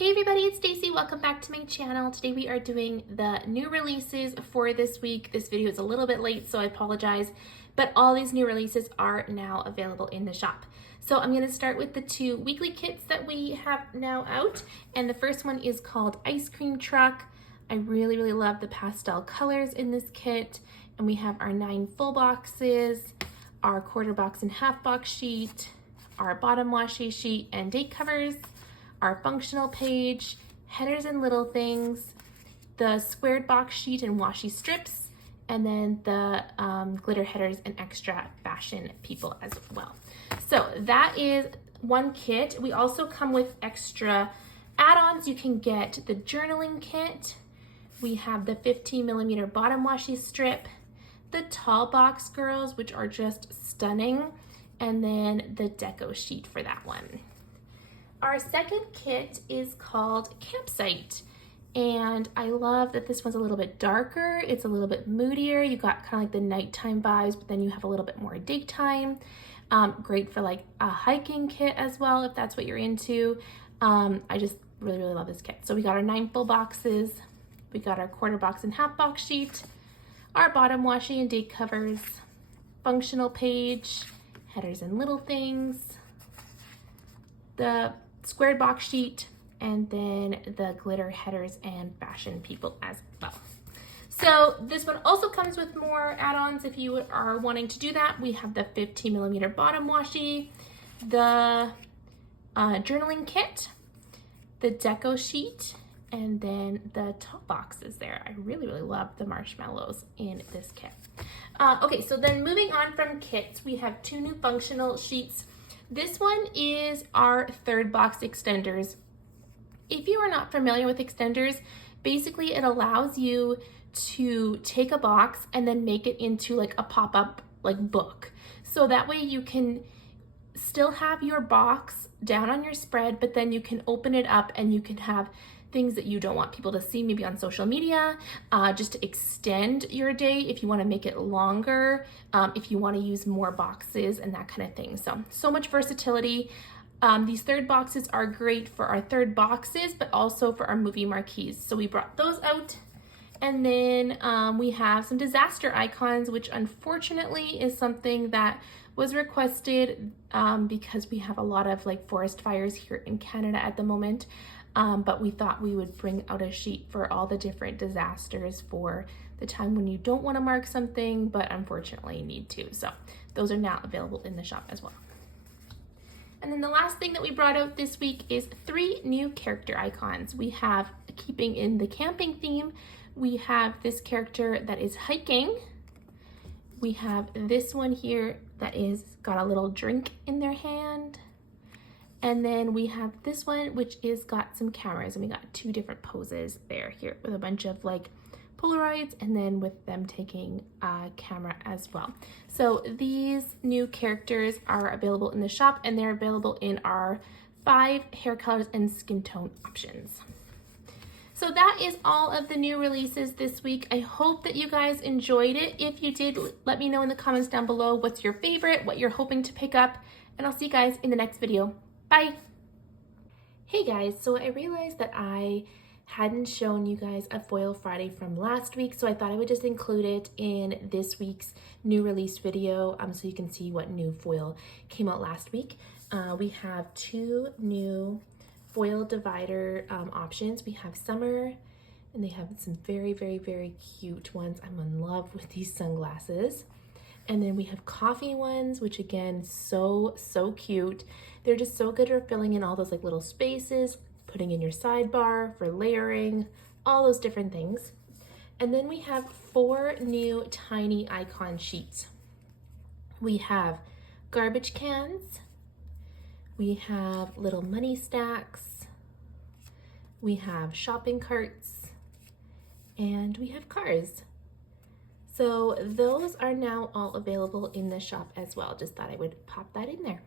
Hey everybody, it's Stacy. Welcome back to my channel. Today we are doing the new releases for this week. This video is a little bit late, so I apologize, but all these new releases are now available in the shop. So I'm going to start with the two weekly kits that we have now out, and the first one is called Ice Cream Truck. I really love the pastel colors in this kit, and we have our 9 full boxes, our quarter box and half box sheet, our bottom washi sheet and date covers, our functional page, headers and little things, the squared box sheet and washi strips, and then the glitter headers and extra fashion people as well. So that is one kit. We also come with extra add-ons. You can get the journaling kit. We have the 15mm bottom washi strip, the tall box girls, which are just stunning, and then the deco sheet for that one. Our second kit is called Campsite, and I love that this one's a little bit darker. It's a little bit moodier. You got kind of like the nighttime vibes, but then you have a little bit more daytime. Great for like a hiking kit as well, if that's what you're into. I just really love this kit. So we got our 9 full boxes. We got our quarter box and half box sheet, our bottom washi and date covers, functional page, headers and little things, the squared box sheet, and then the glitter headers and fashion people as well. So this one also comes with more add-ons if you are wanting to do that. We have the 15mm bottom washi, the journaling kit, the deco sheet, and then the top boxes there. I really love the marshmallows in this kit. Okay, so then moving on from kits, we have 2 new functional sheets. This one is our 3rd box extenders. If you are not familiar with extenders, basically it allows you to take a box and then make it into like a pop-up like book. So that way you can still have your box down on your spread, but then you can open it up and you can have things that you don't want people to see, maybe on social media, just to extend your day if you want to make it longer, if you want to use more boxes and that kind of thing. So much versatility. These 3rd boxes are great for our 3rd boxes, but also for our movie marquees. So we brought those out. And then we have some disaster icons, which unfortunately is something that was requested because we have a lot of like forest fires here in Canada at the moment. But we thought we would bring out a sheet for all the different disasters for the time when you don't want to mark something, but unfortunately need to. So those are now available in the shop as well. And then the last thing that we brought out this week is 3 new character icons. We have, keeping in the camping theme, we have this character that is hiking. We have this one here that is got a little drink in their hand. And then we have this one, which is got some cameras, and we got 2 different poses there here with a bunch of like Polaroids, and then with them taking a camera as well. So these new characters are available in the shop, and they're available in our 5 hair colors and skin tone options. So that is all of the new releases this week. I hope that you guys enjoyed it. If you did, let me know in the comments down below what's your favorite, what you're hoping to pick up, and I'll see you guys in the next video. Bye. Hey guys, so I realized that I hadn't shown you guys a foil Friday from last week, so I thought I would just include it in this week's new release video so you can see what new foil came out last week. We have 2 new foil divider options. We have summer, and they have some very cute ones. I'm in love with these sunglasses. And then we have coffee ones, which again, so cute. They're just so good for filling in all those like little spaces, putting in your sidebar, for layering, all those different things. And then we have 4 new tiny icon sheets. We have garbage cans, we have little money stacks, we have shopping carts, and we have cars. So those are now all available in the shop as well. Just thought I would pop that in there.